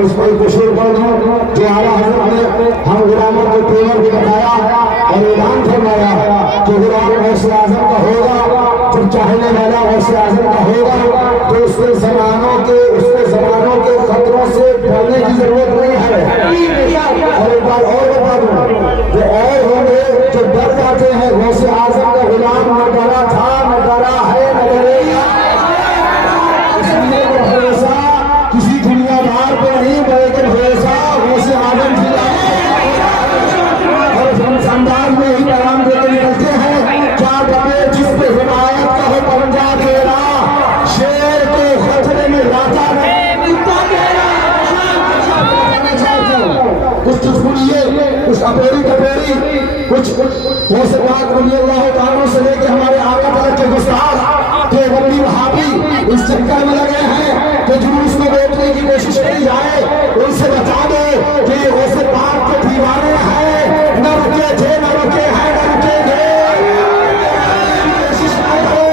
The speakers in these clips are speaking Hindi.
और उस पर कुशल कर दो कि आला हजरत ने हम गुलामों को तेवर भी बताया और ऐलान फरमाया कि गुलाम गौसे आजम का होगा, जब चाहने वाला गौसे आजम का होगा तो उसके जमानों के खतरों से डरने की जरूरत नहीं है। और एक बार और बता दूं, जो और होंगे जो डर जाते हैं, गौसे आजम का गुलाम न डरा था, न डरा है, न डरेगा। इसलिए वो भरोसा किसी दुनियादार पे नहीं, बल्कि भरोसा गौसे आजम की और हम अंदाज में ही पैगाम देकर निकलते हैं। क्या डरे जिस पे हिमायत का हो पंजा तेरा, शेर को खतरे में लाता कुछ सुनिए, कुछ अपेरी टपेरी, कुछ गौसे पाक रज़ियल्लाहु ताला से लेके हमारे आका तक के गुस्ताख के वली वहाबी इस चक्कर में लगे हैं कि जुलूस को रोकने की कोशिश करी जाए। उनसे बता दो कि गौसे पाक के दीवाने हैं, न रुके थे, न रुके हैं, न रुके थे। कोशिश न करो,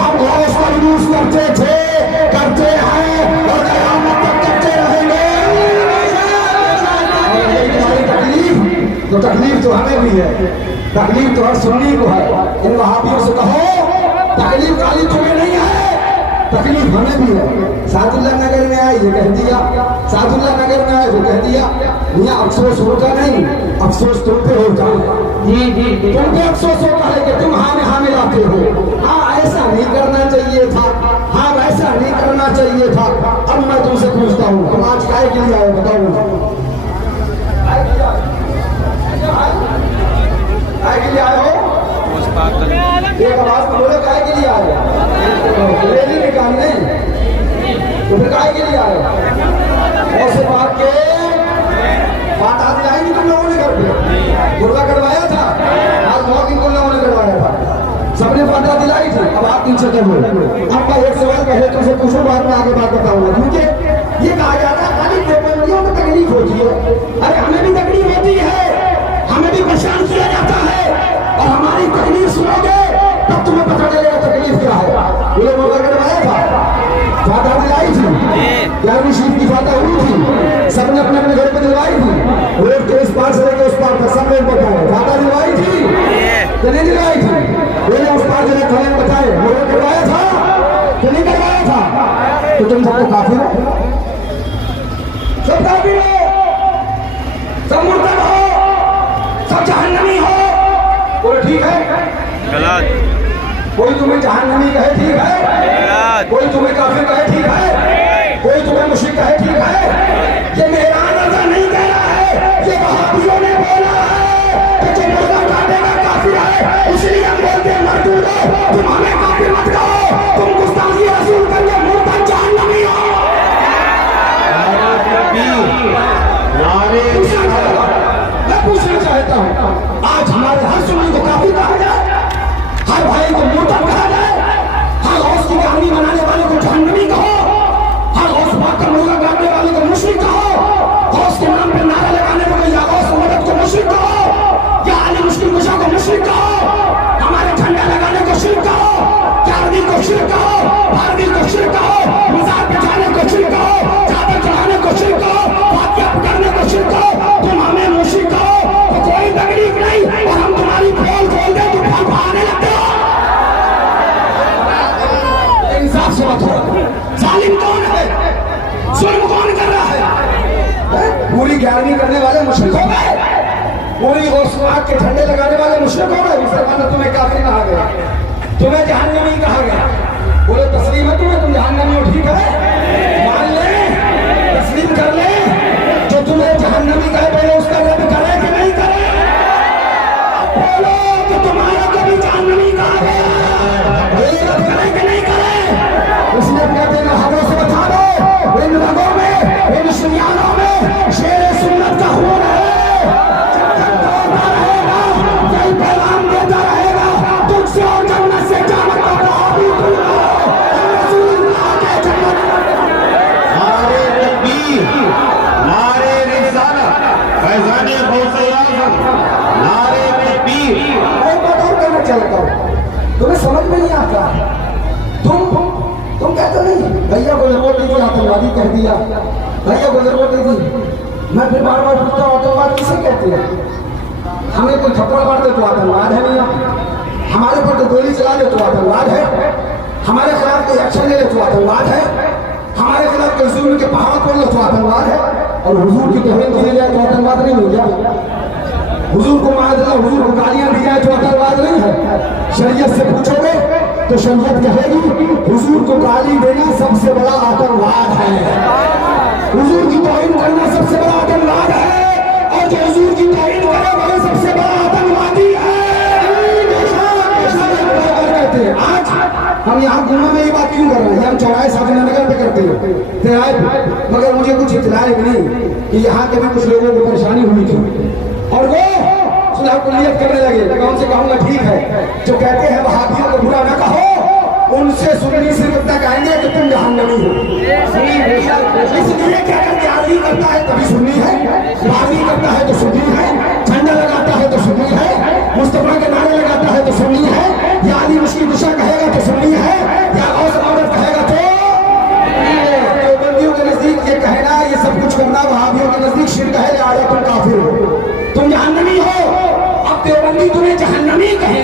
हम गौस का जुलूस करते थे, करते हैं और क़यामत तक करते रहेंगे। तो तकलीफ तो हमें भी है, तकलीफ तो हर सुन्नी को है। इन वहाबियों से कहो तकलीफ खाली तुम्हें नहीं है, तकलीफ हमें भी है। सादुल्लाह नगर में आए ये कह दिया, सादुल्लाह नगर में आए वो कह दिया। यहाँ अफसोस होता नहीं, अफसोस तुम पे होता है। तुम पे अफसोस होता है कि तुम हाँ में हाँ मिलाते हो। हाँ ऐसा नहीं करना चाहिए था, हाँ वैसा नहीं करना चाहिए था। अब मैं तुमसे पूछता हूँ, तुम आज काय के लिए आए बताओ? काय के लिए आए हो? एक आवाज में बोले काय के लिए आए हो? रैली निकालने तो फिर काय के लिए आए हो? गौसे पाक के बात आज आई नहीं तुम लोगों ने घर पे गुर्गा करवाया था, आज वॉकिंग को लोगों ने करवाया था, सबने फाटा दिलाई थी। अब आप नीचे कर लो। आपका एक सवाल पहले तुमसे पूछो, बाद में आगे बात बताऊंगा। क्योंकि ये कहा जाता है खाली देवबंदियों को तकलीफ होती है, अरे हमें भी तकलीफ होती है, हमें भी परेशान किया जाता है। और हमारी तकलीफ सुनोगे तब तुम्हें पता चलेगा तकलीफ क्या है। ये मौका करवाया था, फाटा दिलाई थी, 11वीं शरीफ की फाटा हुई थी, सबने अपने अपने घर पे दिलवाई थी। रोड के इस पार से लेकर उस पार तक सब लोग बताए फाटा दिलवाई थी कि नहीं दिलवाई थी? मैंने उस पार जगह खड़े बताए लोगों करवाया था कि नहीं करवाया था? तो तुम सबको काफिर हो, सब काफिर हो, सब मुर्तद हो, सब जहन्नमी हो। बोले ठीक है गलत। कोई तुम्हें जहन्नमी कहे ठीक है, कोई तुम्हें काफिर कहे ठीक है, कोई तुम्हें मुश्रिक कहे ठीक है। ये मेरा नजर नहीं कह रहा है, ये वहाबियों ने बोला है कि जो मुर्गा काटेगा काफिर है। इसलिए हम बोलते हैं मर्दूदो, तुम हमें काफिर मत कहो, तुम गुस्ताखी रसूल करके मुर्तद जहन्नमी हो। मैं पूछना चाहता हूँ, आज हमारे हर सुन्नी को काफिर कहा जाए, हर भाई को मुर्तद कहा जाए, हर गौस की कहानी बनाने वाले को जहन्नमी कहो, हर गौस पाक का मुर्गा काटने वाले को मुश्रिक कहो, गौस के नाम पर नारा लगाने वाले या गौस मदद को मुश्रिक कहो, या आले मुश्किल कुशा को मुश्रिक कहो, हमारे झंडा लगाने को शिर्क कहो, क्यारदी को शिर्क कहो, भारदी को शिर्क कहो, मज़ार बिठाने को शिर्क कहो, चादर चढ़ाने को शिर्क कहो, फातिहा पकड़ने को शिर्क कहो। तुम हमें मुश्रिक कहो तो कोई तकलीफ नहीं, और हम तुम्हारी पोल खोल दे तो फल खाने लगते हो। इंसाफ से मत हो, जालिम कौन है, जुल्म कौन कर रहा है? पूरी 11वीं करने वाले मुश्रिक हो गए, पूरी गौस पाक के झंडे लगाने वाले मुश्रिक हो गए। मुसलमान तुम्हें काफिर कहा गया, तुम्हें जहन्नमी कहा गया। बोले तस्लीम है तुम्हें, तुम जहन्नमी हो, ठीक है मान ले, तस्लीम कर ले। जो तुम्हें जहन्नमी कहे पहले उसका रद्द करे कि नहीं करे? बोलो कि तुम्हारा कभी जहन्नमी कहा गया, रद्द करे कि नहीं करे? इसलिए कहते हैं हरों से बता दो, इन रगों में, इन सुनियानों में शेर सुन्नत का खून है। पैगाम देता रहेगा तुझसे और जन्नत से जामत का वहाबी तुम हो। नारे तकबीर, नारे रिसालत, फैज़ाने गौसे आज़म, नारे तकबीर। मैं एक बात और कहना चाहता हूँ, तुम्हें समझ में नहीं आता, तुम कहते नहीं भैया को रिपोर्ट दीजिए आतंकवादी कह दिया, भैया गुजर बोलती थी। मैं फिर बार बार पूछता हूँ आतंकवाद किसे कहते हैं? हमें कोई थप्पड़ मार दे तो आतंकवाद है नहीं, हमारे पर तो गोली चला दे तो आतंकवाद है, हमारे खिलाफ कोई एक्शन ले ले तो आतंकवाद है, हमारे खिलाफ कोई जुल्म के पहाड़ खोल लो तो आतंकवाद है, और हुजूर की तौहीन की जाए तो आतंकवाद नहीं हो गया? हुजूर को मार देना, हुजूर को गालियां दी जाए तो आतंकवाद नहीं है? शरीयत से पूछोगे तो शरीयत कहेगी हुजूर को गाली देना सबसे बड़ा आतंकवाद है, हुजूर की तौहीन करना सबसे बड़ा आतंकवाद है, और जो हुजूर की तौहीन करे वही सबसे बड़ा आतंकवादी है। आज हम यहाँ घूमने में ये बात क्यों कर रहे हैं? हम चौराहे साधना नगर पे करते हैं, मगर मुझे कुछ इत्तला नहीं कि यहाँ के भी कुछ लोगों को परेशानी हुई थी और वो सुलह कुल्लियत करने लगे। मैं उनसे कहूंगा ठीक है, जो कहते हैं वहाबियों को बुरा ना कहो, उनसे सुन्नी सिर्फ इतना कहेंगे कि तुम जहन्नमी हो। इसलिए क्या करके आदमी करता है तभी सुन्नी है, बागी करता है तो सुन्नी है, झंडा लगाता है तो सुन्नी है, मुस्तफा के नारे लगाता है तो सुन्नी है, या अली मुश्किल दिशा कहेगा तो सुन्नी है, या गौस औरत कहेगा तो देवबंदियों के नजदीक ये कहना, ये सब कुछ करना वहाबियों के नजदीक शिर्क है, लिहाजा तुम काफिर हो, तुम जहन्नमी हो। अब देवबंदी तुम्हें जहन्नमी कहे,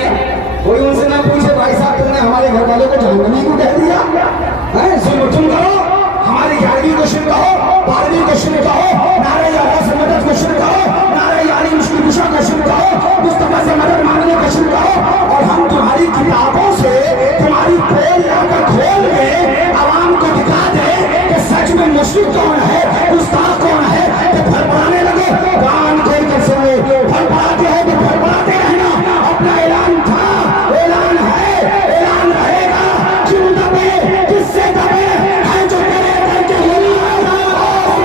कोई उनसे ना पूछे भाई साहब तुमने हमारे घर वालों को जहन्नमी को कह दिया है? तुम करो, हमारी 11वीं क्वेश्चन कहो, 12वीं क्वेश्चन कहो, नारे यारा से मदद क्वेश्चन कहो, नारे यारी मुश्किल दिशा क्वेश्चन कहो, मुस्तफा से मदद मांगने क्वेश्चन कहो, और हम तुम्हारी किताबों से तुम्हारी पोल लाकर खोल के आवाम को दिखा दे कि सच में मुश्किल कौन है, गुस्ताख कौन है, कि फरमाने लगे कान खोल कर सुने, फरमाते हो तो फरमाते रहना, अपना ऐलान था, ऐलान है, ऐलान रहेगा, क्यों दबे, किससे दबे, है जो करे करके होली आएगा,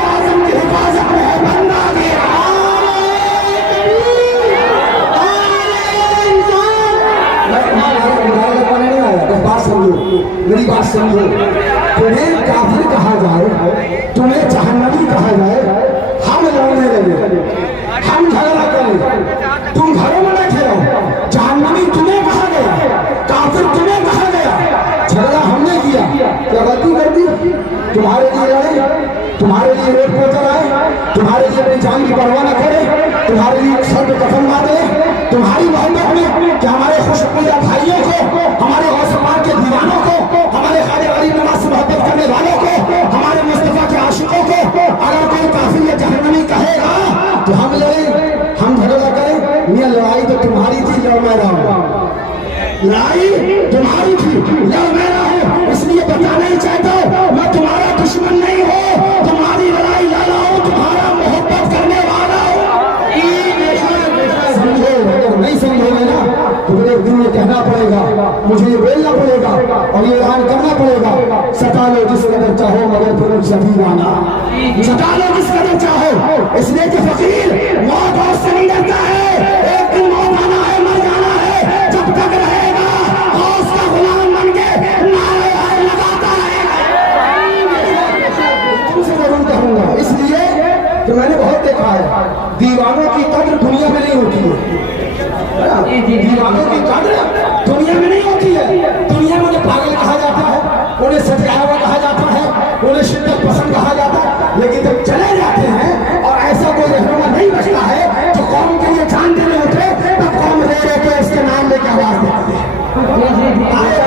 आज़म की हिफाजत में है बंदा गया। मेरी बात समझो, तुम्हें काफिर कहा जाए, तुम्हें जहन्नमी कहा जाए, हम लड़ने लगे, हम झगड़ा करें, तुम घरों में बैठे रहो, जहन्नमी तुम्हें कहा गया, काफिर तुम्हें कहा गया, झगड़ा हमने किया, क्या गलती कर दी? तुम्हारे लिए लड़े, तुम्हारे लिए रोड पर चलाए, तुम्हारे लिए अपनी जान की परवाह न करे, तुम्हारे लिए सर पे कफन मार दे, तुम्हारी मोहब्बत में कि हमारे खुशकिस्मत भाइयों को, हमारे गौसपाक के दीवानों को, हमारे खाने वाली नमाज से मोहब्बत करने वालों को, हमारे मुस्तफा के आशिकों को अगर कोई काफिर या जहन्नमी कहेगा तो हम लड़े, हम झगड़ा करें। मियां लड़ाई तो तुम्हारी थी, लड़ मैं रहा हूं, लड़ाई तुम्हारी थी, लड़ मैं रहा हूं, इसलिए बताना ही चाहता हूं मैं तुम्हारा दुश्मन नहीं हूं, तुम्हारी लड़ाई लड़ा हूं, तुम्हारा मोहब्बत करने वाला हूं। समझो, नहीं समझोगे ना तो एक दिन ये कहना पड़ेगा, मुझे ये बोलना पड़ेगा और ये ऐलान करना पड़ेगा, सता लो जिस कदर चाहो मगर फिर सभी आना, सता लो जिस कदर चाहो, इसलिए कि फकीर मौत और से नहीं डरता है, एक दिन मौत आना है, मर जाना है, जब तक रहेगा और उसका गुलाम बन के नारे लगाता रहेगा। तुमसे जरूर कहूंगा, इसलिए कि मैंने बहुत देखा है दीवानों की कद्र दुनिया में नहीं होती है, दीवानों की कद्र दुनिया में नहीं होती है। दुनिया में उन्हें पागल कहा जाता है, उन्हें सत्यावा कहा जाता है, उन्हें शिद्दत पसंद कहा जाता है, लेकिन जब चले जाते हैं और ऐसा कोई रहनुमा नहीं बचता है जो कौम के लिए जान देने उठे, तब कौम रो रो के इसके नाम लेके आवाज देती है,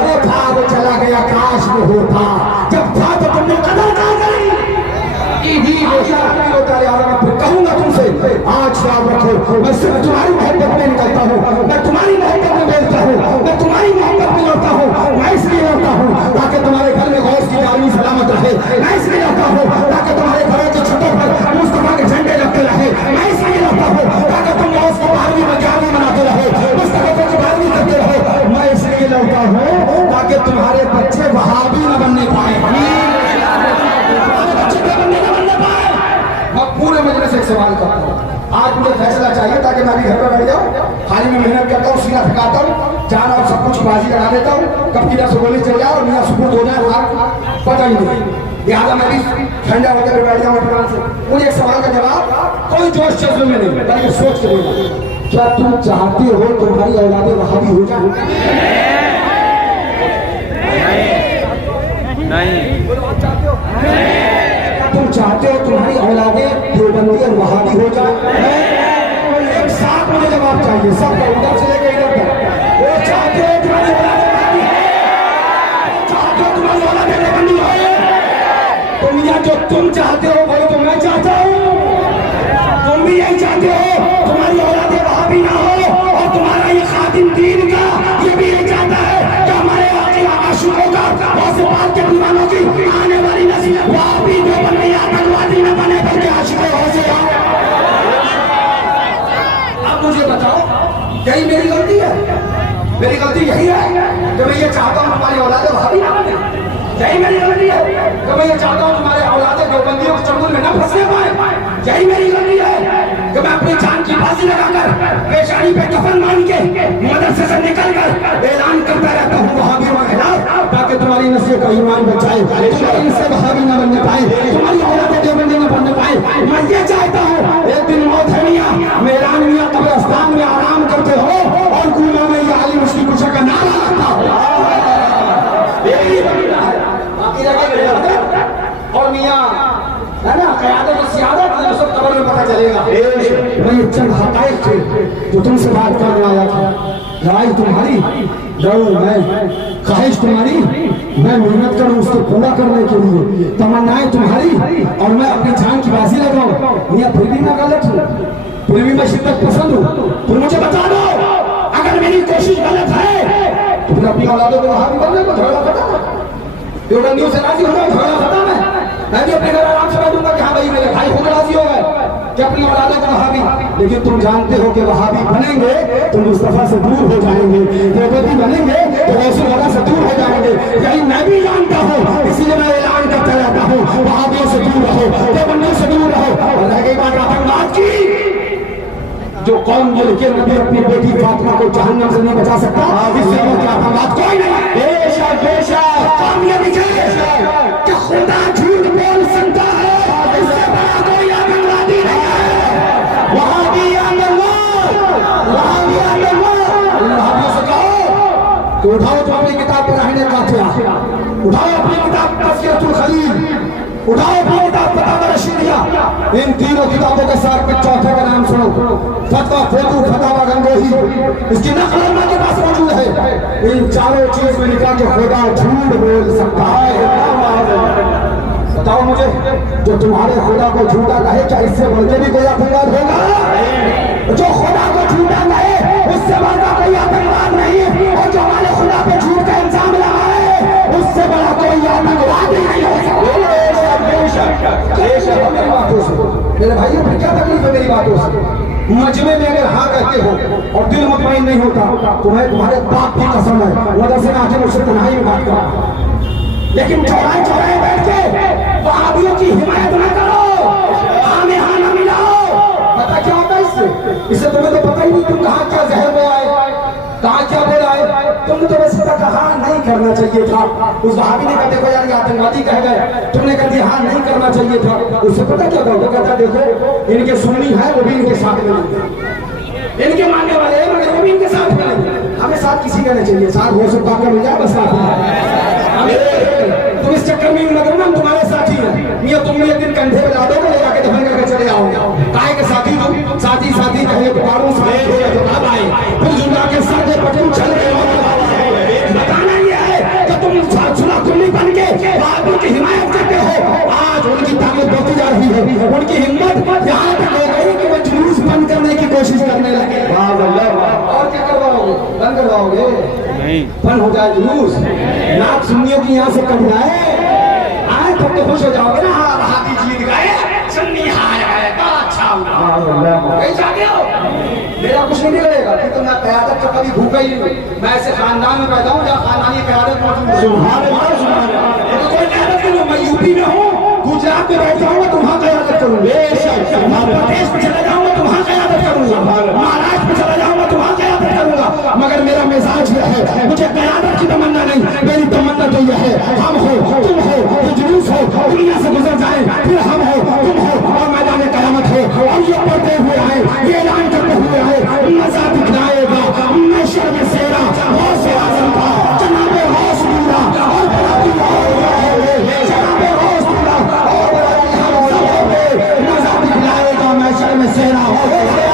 वो था वो चला गया, काश वो होता, जब था तो तुमने कदर कहा करी। फिर कहूंगा तुमसे आज याद रखो, मैं सिर्फ तुम्हारी मोहब्बत में निकलता हूँ, मैं तुम्हारी मोहब्बत में बोलता हूँ, मैं तुम्हारी मोहब्बत में लड़ता हूँ, मैं इसलिए लड़ता हूँ ताकि तुम्हारे घर में गौस की जानी सलामत रहे, मैं इसलिए लड़ता हूँ ताकि तुम्हारे घरों की छतों पर मुस्तफा के झंडे लगते रहे, मैं इसलिए लड़ता हूँ ताकि तुम गौस को 12वीं में 11वीं बनाते रहो, मुस्तफा को 12वीं करते रहो, मैं इसलिए लड़ता हूँ ताकि तुम्हारे बच्चे वहाबी न बनने पाए, पूरे मजलिस से एक सवाल करता हूँ, आज मुझे फैसला चाहिए ताकि मैं भी घर पर बैठ जाऊँ, खाली में मेहनत करता हूँ, सीना थकाता हूँ, जान और सब कुछ बाजी लगा देता हूँ, कब की से गोली चल जाए और मेरा सुकून हो जाए पता ही नहीं, लिहाजा मैं भी ठंडा होकर बैठ जाऊँ इत्मीनान से। मुझे एक सवाल का जवाब कोई जोश जज्बे में नहीं, बल्कि सोच के देना, क्या तुम चाहते हो तुम्हारी औलादे वहाबी हो जाए? नहीं, तुम चाहते हो तुम्हारी औलादें देवबंदी और वहाबी हो जाए? एक साथ मुझे जवाब चाहिए, सब उधर से लेकर इधर तक। वो चाहते हो तुम्हारी औलादें वहाबी हो? चाहते हो तुम्हारी औलादें देवबंदी हो? तो मियां जो तुम चाहते हो वही तो मैं चाहता हूँ। तुम भी यही चाहते हो तुम्हारी औलादें वहाबी ना हो, और तुम्हारा ये खातिम दीन का ये भी यही चाहता है कि हमारे आशिकों का बहुत से बात के दीवानों की आने वाली नस्ल वहाबी देवबंदी आतंकवादी न बने बल्कि आशिकों हो से। अब मुझे बताओ, यही मेरी गलती है? मेरी गलती यही है कि मैं ये चाहता हूँ हमारी औलादें वहाबी ना बने? यही मेरी गलती है कि मैं ये चाहता हूँ तुम्हारे औलादें देवबंदियों के चंगुल में न फंसने पाए? यही मेरी गलती है कि मैं अपनी जान की बाजी लगाकर पेशानी पे कफन मान के मदरसे से निकल कर ऐलान करता रहता हूँ वहाबी के खिलाफ, ताकि तुम्हारी नस्ल का ईमान बचाए, तुम्हारी नस्ल वहाबी न बनने पाए, तुम्हारी औलादें देवबंदी न बनने पाए। मैं ये चाहता हूँ एक दिन मौत है मियां, मेरान मियां कब्रिस्तान में आराम करते हो और गुना में ये आली मुस्लिम कुछ का नारा लगता हो। और मियां है ना क़यादत और सियादत सब कब्र में पता चलेगा। मैं चंद हक़ाइक़ थे जो तुमसे बात करने आया था। लड़ाई तुम्हारी, लड़ो मैं, ख्वाहिश तुम्हारी, मैं मेहनत करूं उसको पूरा करने के लिए, तमन्नाएं तुम्हारी और मैं अपनी जान की बाजी लगाऊं। मियां फिर भी मैं गलत हूँ, फिर भी मैं शिद्दत पसंद हूँ, तो मुझे बता दो अगर मेरी कोशिश गलत है तो फिर अपनी औलादों को वहां भी बनने को झगड़ा खत्म, देवबंदियों से राजी हो जाओ, झगड़ा खत्म है। मैं भी अपने घर आराम से बैठूंगा कि हाँ भाई मेरे भाई खुद राजी हो गए कि अपनी औलादों को वहाबी। लेकिन तुम जानते हो कि वहाबी बनेंगे तो मुस्तफा से दूर हो जाएंगे, देवबंदी बनेंगे तो रसूल अल्लाह से दूर हो जाएंगे। यही मैं भी जानता हूँ, इसीलिए मैं ऐलान करता रहता हूँ वहाबियों से दूर रहो, देवबंदियों से दूर रहो। और रह गई बात आतंकवाद की, जो कौम बोल के नबी अपनी बेटी फातिमा को जहन्नम से नहीं बचा सकता, इससे बड़ा आतंकवाद कोई नहीं है। बेशक बेशक कामयाबी कि खुदा झूठ बोल सकता है, इससे बड़ा कोई आतंकवादी नहीं है। वहाबी आतंकवाद, वहाबी आतंकवाद। वहाबियों से कहो कि उठाओ तो अपनी किताब पर रहने का थे, उठाओ अपनी किताब तज़किरतुल खलील, उठाओ अपनी किताब फतवा रशीदिया। इन तीनों किताबों के साथ में चौथे का नाम सुनो, फतवा फोटू फतवा गंगोही, इसकी नकल के पास मौजूद है। इन चारों चीज में लिखा कि खुदा झूठ बोल सकता है। बताओ मुझे, जो तुम्हारे खुदा को झूठा कहे क्या इससे बढ़ के भी कोई आतंकवाद होगा? जो खुदा को झूठा कहे उससे बड़ा कोई आतंकवाद नहीं है, और जो हमारे खुदा पे झूठ का इल्जाम लगाए उससे बड़ा कोई आतंकवाद नहीं हो सकता। मेरी बातों से मेरे भाइयों फिर क्या तकलीफ है मेरी बातों से? मजमे में अगर हाँ कहते हो और दिल मुतमईन नहीं होता तो मैं तुम्हारे बाप की कसम है मदरसे में आके मुझसे तन्हाई में बात करा, लेकिन चौराहे चौराहे बैठ के वहाबियों की हिमायत न करो, हाँ में हाँ ना मिलाओ। पता क्या होता है इससे तुम्हें तो पता ही नहीं तुम कहाँ क्या जहर में आए, कहाँ क्या बोला है। तुमने तो वैसे कहा नहीं करना चाहिए था, उस वहाबी ने कहते को यार आतंकवादी कह गए, तुमने कह दिया हाँ नहीं करना चाहिए था। उससे पता क्या था, कहता देखो इनके सुन्नी है वो भी इनके साथ में, इनके मानने वाले हैं मगर वो भी इनके साथ में। हमें साथ किसी का नहीं चाहिए, साथ हो सकता मिल जाए बस साथ तुम इस चक्कर में मगर हम तुम्हारे साथी हैं। मियां तुम एक दिन कंधे पे लाडो को ले जाके दफन करके चले आओगे, काहे के साथी तुम साथी साथी कहे तो पारों साथ हो तो अब आए फिर जुड़ा के साथे पटन चल गए। बताना ये है कि तुम सुना कुल्ली बन के वहाबियों की हिमायत करते हो। आज उनकी ताकत बढ़ती जा रही है, उनकी हिम्मत यहाँ तक हो गई कि वो जुलूस बंद करने की कोशिश करने लगे। और क्या करवाओगे, बंद करवाओगे? नहीं, बंद हो जाए जुलूस, नाक सुन्नियों की यहाँ से कट जाए, आए तब तो खुश हो जाओगे ना। हाँ वहाबी जीत गए, सुन्नी हार गए, अच्छा हुआ। चाहते हो मेरा कुछ नहीं बिगड़ेगा क्योंकि मैं क़यादत का कभी भूखा ही नहीं। मैं ऐसे खानदान में पैदा हूँ जहाँ खानदानी क़यादत मौजूद है। तो कोई क़यादत करूँ, मैं यूपी में हूँ, गुजरात में बैठ जाऊंगा तो वहाँ क़यादत करूँगा, मध्य प्रदेश में चला जाऊंगा तो वहाँ क़यादत करूँगा, महाराष्ट्र में चला जाऊंगा तो वहाँ क़यादत करूँगा। मगर मेरा मिजाज यह है, मुझे क़यादत की तमन्ना नहीं, मेरी तमन्ना तो यह है हम हो तुम हो, ये जुलूस हो दुनिया से गुजर जाए, फिर हम हो तुम हो और मैदान क़यामत हो और ये पढ़ते हुए आए, ये ऐलान करते हुए आए, मजा दिखलाएगा नशर में सेरा गौसे आज़म का जनाबे गौस दूल्हा और बराती जनाबे गौस दूल्हा और बराती मेरा हौसला